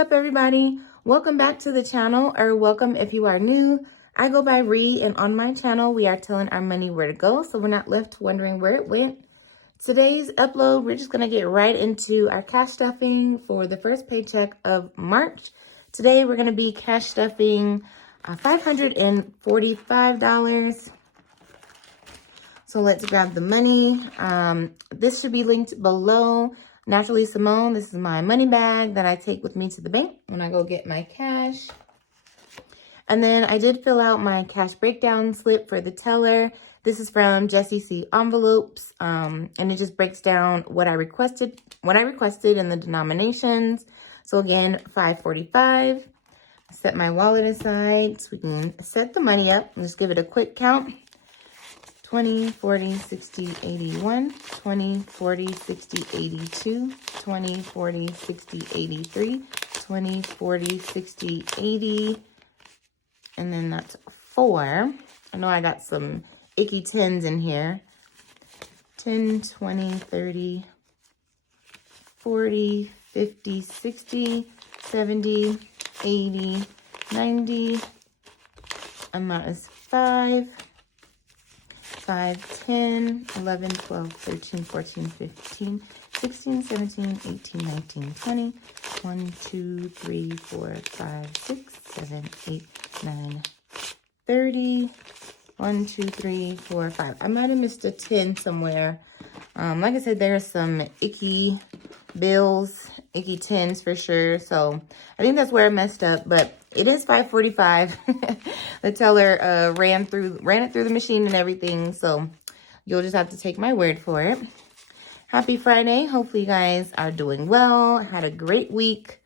up, everybody? Welcome back to the channel, or welcome if you are new. I go by Ree, and on my channel, we are telling our money where to go, so we're not left wondering where it went. Today's upload, we're just going to get right into our cash stuffing for the first paycheck of March. Today, we're going to be cash stuffing $545. So let's grab the money. This should be linked below. Naturally Simone, this is my money bag that I take with me to the bank when I go get my cash. And then I did fill out my cash breakdown slip for the teller. This is from Jessie C Envelopes, and it just breaks down what I requested in the denominations. So again, $545. Set my wallet aside so we can set the money up and just give it a quick count. 20, 40, 60, 81, 20, 40, 60, 82, 20, 40, 60, 83, 20, 40, 60, 80, and then that's 4. I know I got some icky 10s in here. 10, 20, 30, 40, 50, 60, 70, 80, 90. Amount is 5. 5, 10, 11, 12, 13, 14, 15, 16, 17, 18, 19, 20, 1, 2, 3, 4, 5, 6, 7, 8, 9, 30, 1, 2, 3, 4, 5. I might have missed a 10 somewhere. Like I said, there's some icky bills, icky 10s for sure. So I think that's where I messed up, but it is $545. The teller ran it through the machine and everything. So you'll just have to take my word for it. Happy Friday. Hopefully you guys are doing well. Had a great week.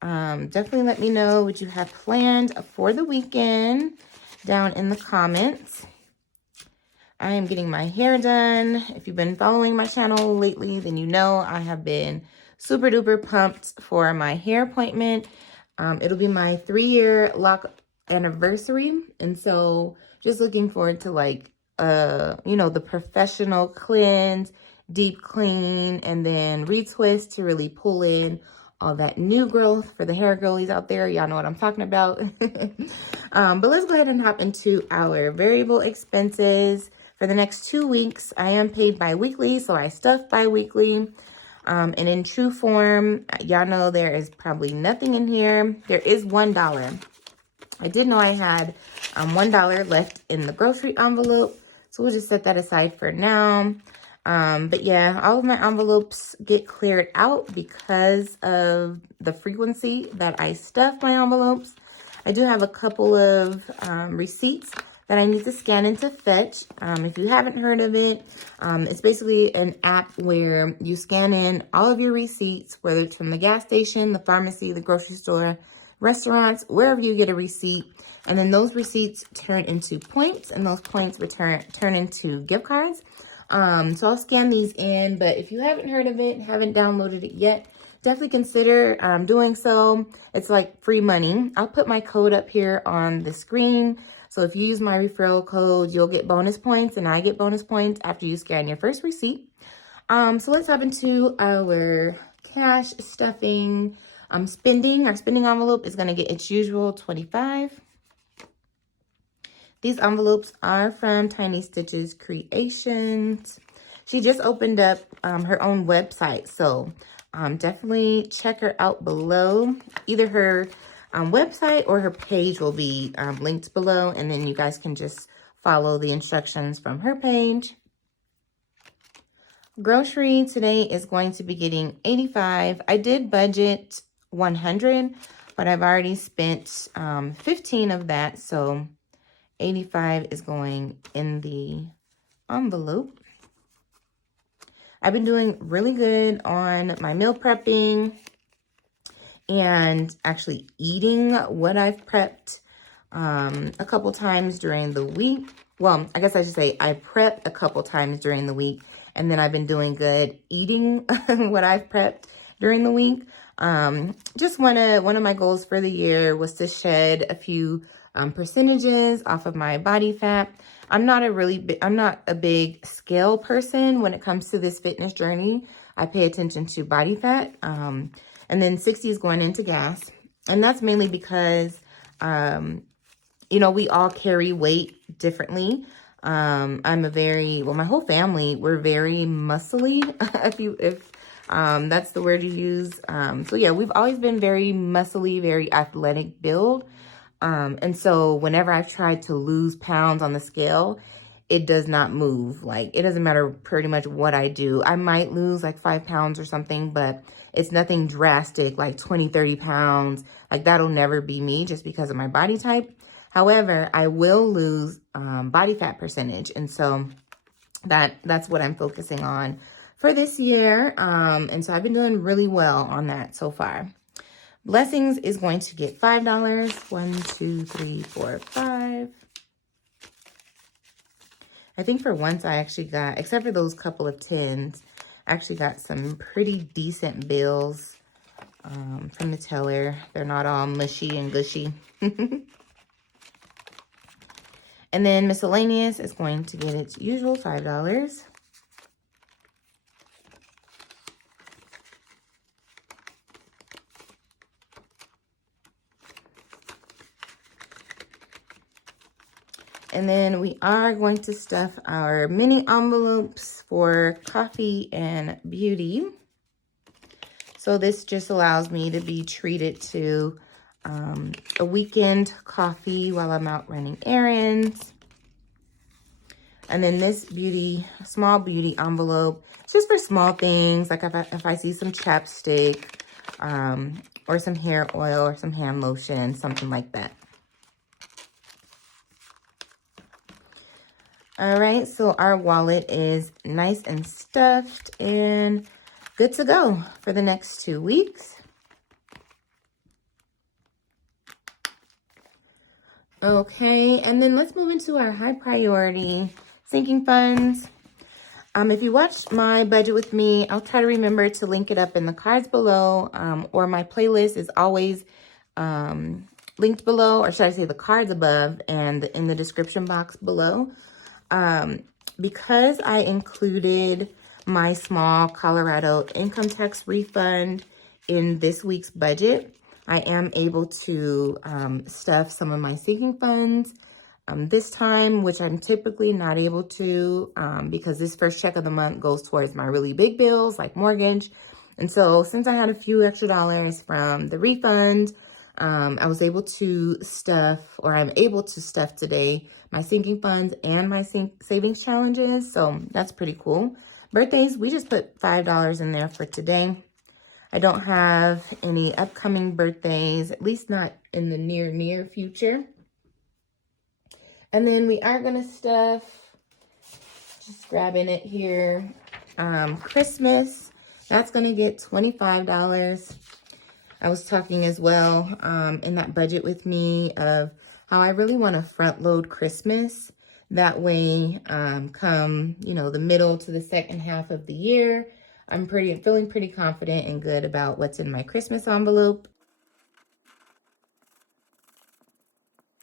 Definitely let me know what you have planned for the weekend down in the comments. I am getting my hair done. If you've been following my channel lately, then you know I have been super duper pumped for my hair appointment. It'll be my 3-year lock anniversary. And so just looking forward to the professional cleanse, deep clean, and then retwist to really pull in all that new growth for the hair girlies out there. Y'all know what I'm talking about. But let's go ahead and hop into our variable expenses. For the next 2 weeks, I am paid bi-weekly, so I stuff bi-weekly. And in true form, y'all know there is probably nothing in here. There is $1. I did know I had $1 left in the grocery envelope, so we'll just set that aside for now. But yeah, all of my envelopes get cleared out because of the frequency that I stuff my envelopes. I do have a couple of receipts that I need to scan into Fetch. If you haven't heard of it, it's basically an app where you scan in all of your receipts, whether it's from the gas station, the pharmacy, the grocery store, restaurants, wherever you get a receipt. And then those receipts turn into points, and those points turn into gift cards. So I'll scan these in, but if you haven't heard of it, haven't downloaded it yet, definitely consider doing so. It's like free money. I'll put my code up here on the screen. So if you use my referral code, you'll get bonus points, and I get bonus points after you scan your first receipt. So let's hop into our cash stuffing. Spending. Our spending envelope is going to get its usual $25. These envelopes are from Tiny Stitches Creations. She just opened up her own website, so definitely check her out below. Either her website or her page will be linked below, and then you guys can just follow the instructions from her page. Grocery today is going to be getting $85. I did budget $100, but I've already spent 15 of that, so $85 is going in the envelope. I've been doing really good on my meal prepping and actually eating what I've prepped a couple times during the week. Well, I guess I should say I prep a couple times during the week, and then I've been doing good eating what I've prepped during the week. Just one of my goals for the year was to shed a few percentages off of my body fat. I'm not a big scale person when it comes to this fitness journey. I pay attention to body fat. And then 60 is going into gas. And that's mainly because, you know, we all carry weight differently. I'm a very, well, my whole family, we're very muscly, if that's the word you use. So yeah, we've always been very muscly, very athletic build. And so whenever I've tried to lose pounds on the scale, it does not move. Like, it doesn't matter pretty much what I do. I might lose like 5 pounds or something, but it's nothing drastic, like 20, 30 pounds. Like, that'll never be me just because of my body type. However, I will lose body fat percentage. And so that's what I'm focusing on for this year. And so I've been doing really well on that so far. Blessings is going to get $5. 1, 2, 3, 4, 5. I think for once I actually got, except for those couple of 10s, I actually got some pretty decent bills from the teller. They're not all mushy and gushy. And then miscellaneous is going to get its usual $5. And then we are going to stuff our mini envelopes for coffee and beauty. So this just allows me to be treated to a weekend coffee while I'm out running errands. And then this small beauty envelope, it's just for small things. Like if I see some chapstick or some hair oil or some hand lotion, something like that. All right, so our wallet is nice and stuffed and good to go for the next 2 weeks. Okay, and then let's move into our high priority sinking funds. If you watched my budget with me, I'll try to remember to link it up in the cards below, or my playlist is always linked below, or should I say the cards above and in the description box below. Because I included my small Colorado income tax refund in this week's budget, I am able to stuff some of my sinking funds this time, which I'm typically not able to because this first check of the month goes towards my really big bills like mortgage. And so since I had a few extra dollars from the refund, I was able to stuff, or I'm able to stuff today, my sinking funds and my savings challenges. So that's pretty cool. Birthdays, we just put $5 in there for today. I don't have any upcoming birthdays, at least not in the near future. And then we are going to stuff, just grabbing it here, Christmas. That's going to get $25. I was talking as well in that budget with me of how I really want to front load Christmas. That way, come, you know, the middle to the second half of the year, I'm feeling pretty confident and good about what's in my Christmas envelope.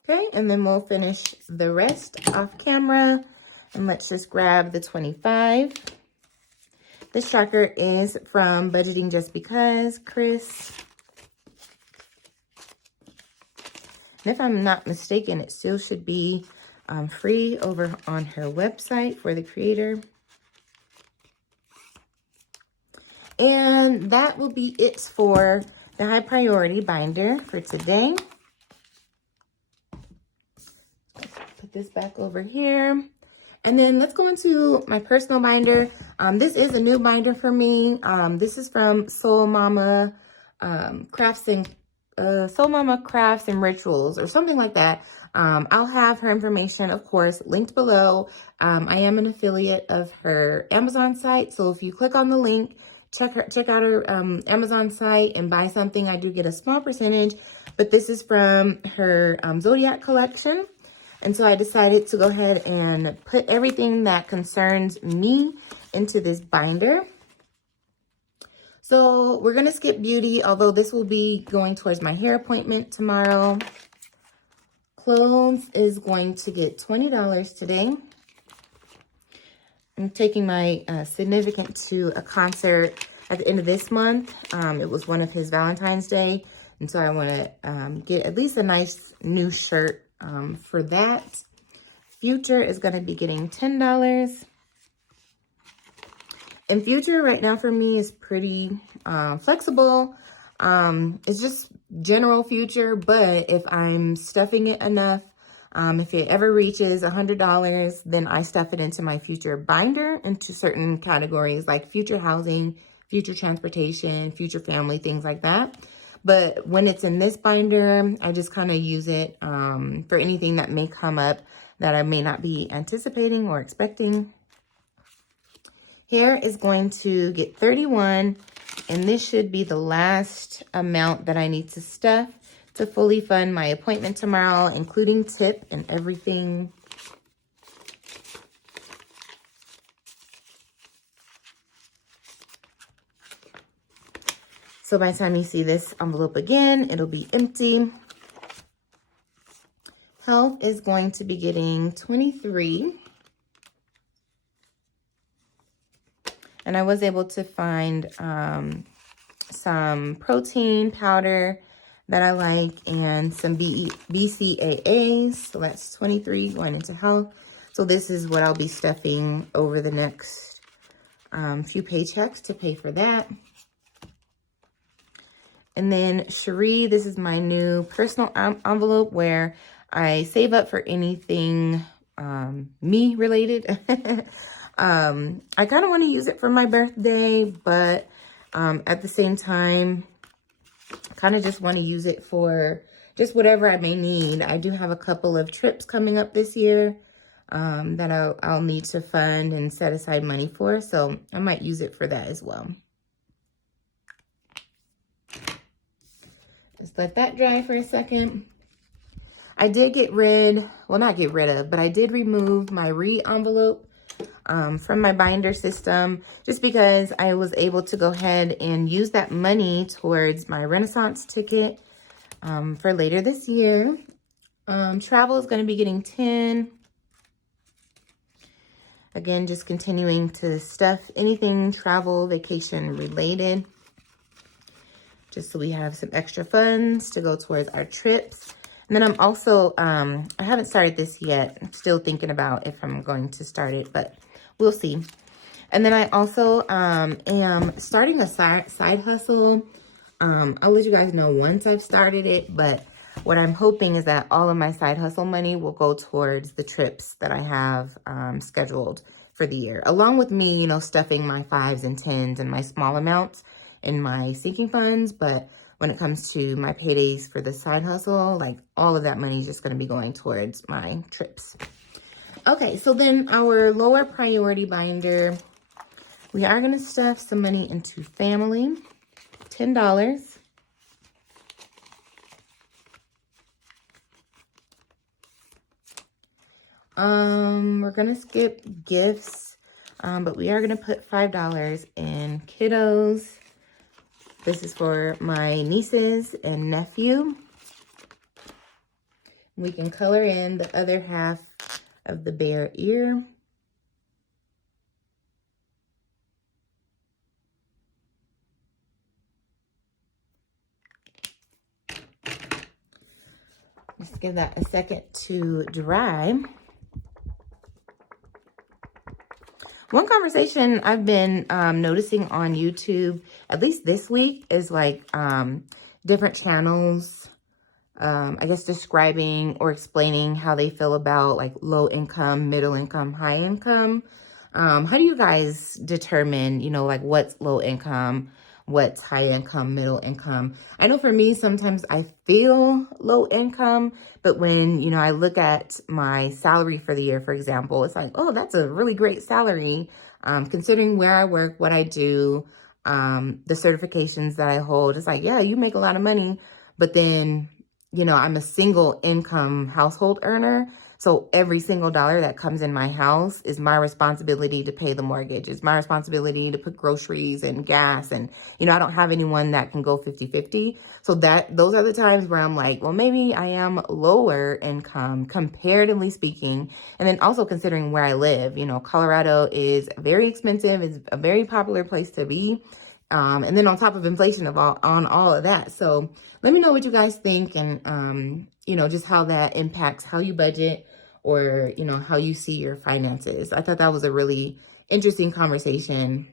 Okay, and then we'll finish the rest off camera. And let's just grab the 25. This tracker is from Budgeting Just Because, Chris. And if I'm not mistaken, it still should be free over on her website for the creator. And that will be it for the high priority binder for today. Put this back over here. And then let's go into my personal binder. This is a new binder for me. This is from Soul Mama Crafts and Rituals or something like that. I'll have her information, of course, linked below. I am an affiliate of her Amazon site. So if you click on the link, check out her Amazon site and buy something, I do get a small percentage. But this is from her Zodiac collection. And so I decided to go ahead and put everything that concerns me into this binder. So we're going to skip beauty, although this will be going towards my hair appointment tomorrow. Clothes is going to get $20 today. I'm taking my significant to a concert. at the end of this month. It was one of his Valentine's Day. And so I want to get at least a nice new shirt for that. Future is going to be getting $10. And Future right now for me is pretty flexible. It's just general Future, but if I'm stuffing it enough, if it ever reaches $100, then I stuff it into my Future binder into certain categories like Future housing, Future transportation, Future family, things like that. But when it's in this binder, I just kind of use it for anything that may come up that I may not be anticipating or expecting. Hair is going to get 31, and this should be the last amount that I need to stuff to fully fund my appointment tomorrow, including tip and everything. So by the time you see this envelope again, it'll be empty. Health is going to be getting 23. And I was able to find some protein powder that I like and some BCAAs. So that's 23 going into health. So this is what I'll be stuffing over the next few paychecks to pay for that. And then Cherie, this is my new personal envelope where I save up for anything me related. I kind of want to use it for my birthday, but at the same time, kind of just want to use it for just whatever I may need. I do have a couple of trips coming up this year that I'll need to fund and set aside money for, so I might use it for that as well. Just let that dry for a second. I did get rid, well, not get rid of, but I did remove my re-envelope from my binder system just because I was able to go ahead and use that money towards my Renaissance ticket for later this year. Travel is going to be getting 10. Again, just continuing to stuff anything travel, vacation related, just so we have some extra funds to go towards our trips. And then I'm also, I haven't started this yet. I'm still thinking about if I'm going to start it, but we'll see. And then I also am starting a side hustle. I'll let you guys know once I've started it, but what I'm hoping is that all of my side hustle money will go towards the trips that I have scheduled for the year, along with me, you know, stuffing my 5s and 10s and my small amounts in my sinking funds. But when it comes to my paydays for the side hustle, like all of that money is just going to be going towards my trips. Okay, so then our lower priority binder, we are going to stuff some money into family, $10. We're going to skip gifts, but we are going to put $5 in kiddos. This is for my nieces and nephew. We can color in the other half of the bear ear. Just give that a second to dry. One conversation I've been noticing on YouTube, at least this week, is like different channels, I guess, describing or explaining how they feel about like low income, middle income, high income. How do you guys determine, you know, like what's low income, what's high income, middle income? I know for me, sometimes I feel low income, but when, you know, I look at my salary for the year, for example, it's like, oh, that's a really great salary. Considering where I work, what I do, the certifications that I hold, it's like, yeah, you make a lot of money, but then, you know, I'm a single income household earner. So every single dollar that comes in my house is my responsibility to pay the mortgage. It's my responsibility to put groceries and gas. And, you know, I don't have anyone that can go 50-50. So those are the times where I'm like, well, maybe I am lower income, comparatively speaking. And then also considering where I live, you know, Colorado is very expensive. It's a very popular place to be. And then on top of inflation on all of that. So let me know what you guys think, and, you know, just how that impacts how you budget, or, you know, how you see your finances. I thought that was a really interesting conversation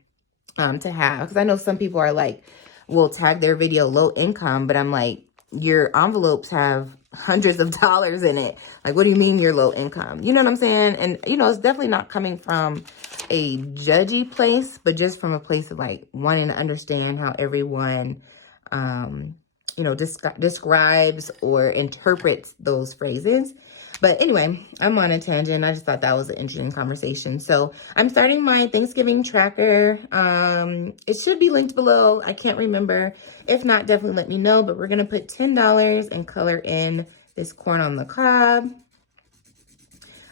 to have, because I know some people are like, will tag their video low income, but I'm like, your envelopes have hundreds of dollars in it. Like, what do you mean you're low income? You know what I'm saying? And, you know, it's definitely not coming from a judgy place, but just from a place of like wanting to understand how everyone, you know, describes or interprets those phrases. But anyway, I'm on a tangent. I just thought that was an interesting conversation. So I'm starting my Thanksgiving tracker. It should be linked below. I can't remember. If not, definitely let me know. But we're going to put $10 and color in this corn on the cob.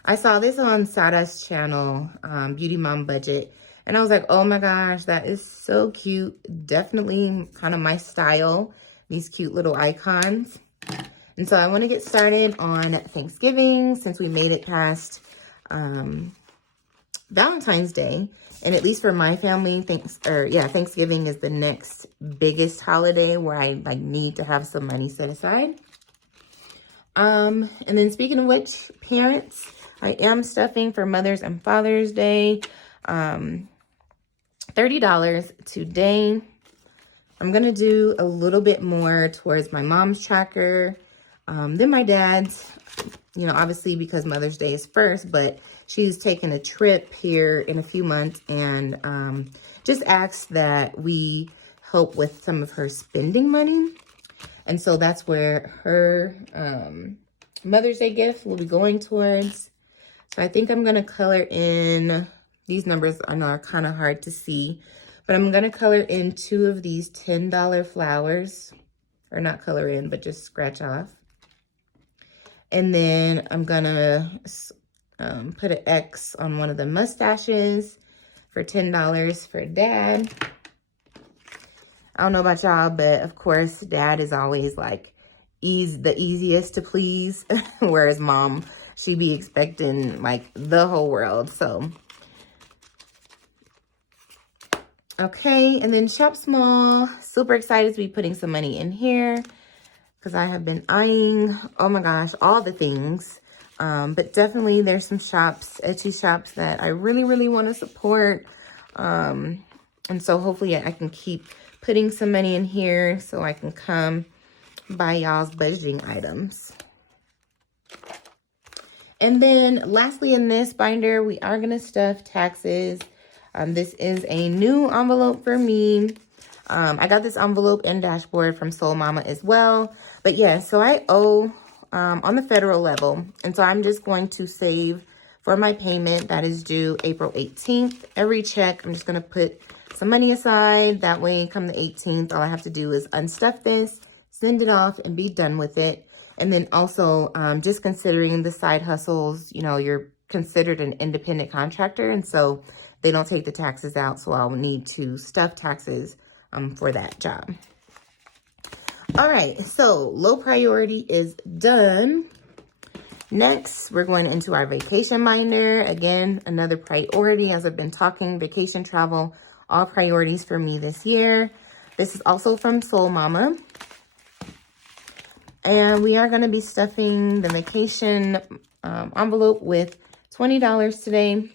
I saw this on Sada's channel, Beauty Mom Budget. And I was like, oh my gosh, that is so cute. Definitely kind of my style. These cute little icons. And so I want to get started on Thanksgiving, since we made it past Valentine's Day. And at least for my family, Thanksgiving is the next biggest holiday where I like need to have some money set aside. And then speaking of which, parents, I am stuffing for Mother's and Father's Day. $30 today. I'm going to do a little bit more towards my mom's tracker. Then my dad's, you know, obviously because Mother's Day is first, but she's taking a trip here in a few months, and just asked that we help with some of her spending money. And so that's where her Mother's Day gift will be going towards. So I think I'm going to color in, these numbers I know are kind of hard to see, but I'm going to color in 2 of these $10 flowers, or not color in, but just scratch off. And then I'm gonna put an X on one of the mustaches for $10 for Dad. I don't know about y'all, but of course, Dad is always like the easiest to please, whereas Mom, she be expecting like the whole world. So, okay, and then shop small. Super excited to be putting some money in here, because I have been eyeing, oh my gosh, all the things. But definitely there's some shops, Etsy shops that I really, really want to support. And so hopefully I can keep putting some money in here so I can come buy y'all's budgeting items. And then lastly in this binder, we are going to stuff taxes. This is a new envelope for me. I got this envelope and dashboard from Soul Mama as well. But yeah, so I owe on the federal level. And so I'm just going to save for my payment that is due April 18th. Every check, I'm just going to put some money aside. That way, come the 18th, all I have to do is unstuff this, send it off, and be done with it. And then also, just considering the side hustles, you know, you're considered an independent contractor. And so they don't take the taxes out. So I'll need to stuff taxes for that job. All right, so low priority is done. Next, we're going into our vacation binder. Again, another priority, as I've been talking, vacation travel, all priorities for me this year. This is also from Soul Mama. And we are going to be stuffing the vacation envelope with $20 today.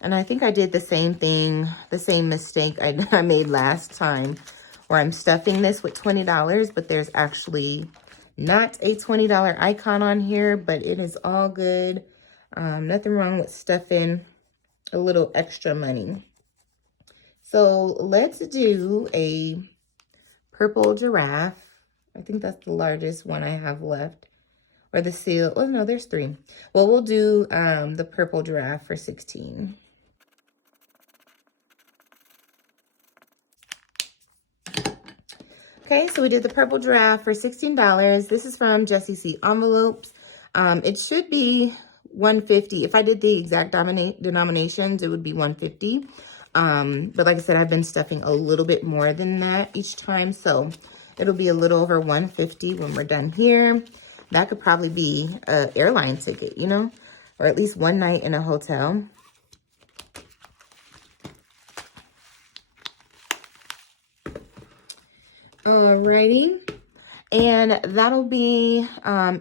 And I think I did the same thing, the same mistake I made last time, where I'm stuffing this with $20, but there's actually not a $20 icon on here, but it is all good. Nothing wrong with stuffing a little extra money. So let's do a purple giraffe. I think that's the largest one I have left. Or the seal. Oh, no, there's 3. Well, we'll do the purple giraffe for 16. Okay, so we did the purple giraffe for $16. This is from Jessie C Envelopes. It should be $150. If I did the exact denominations, it would be $150. But like I said, I've been stuffing a little bit more than that each time. So it'll be a little over $150 when we're done here. That could probably be an airline ticket, you know, or at least one night in a hotel. Alrighty. And that'll be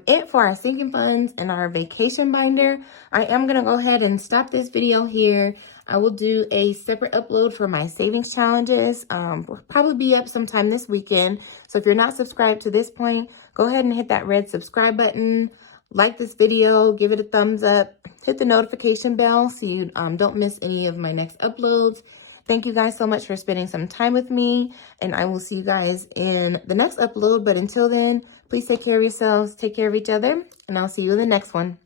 it for our sinking funds and our vacation binder. I am going to go ahead and stop this video here. I will do a separate upload for my savings challenges. Will probably be up sometime this weekend. So if you're not subscribed to this point, go ahead and hit that red subscribe button. Like this video, give it a thumbs up, hit the notification bell so you don't miss any of my next uploads. Thank you guys so much for spending some time with me, and I will see you guys in the next upload. But until then, please take care of yourselves, take care of each other, and I'll see you in the next one.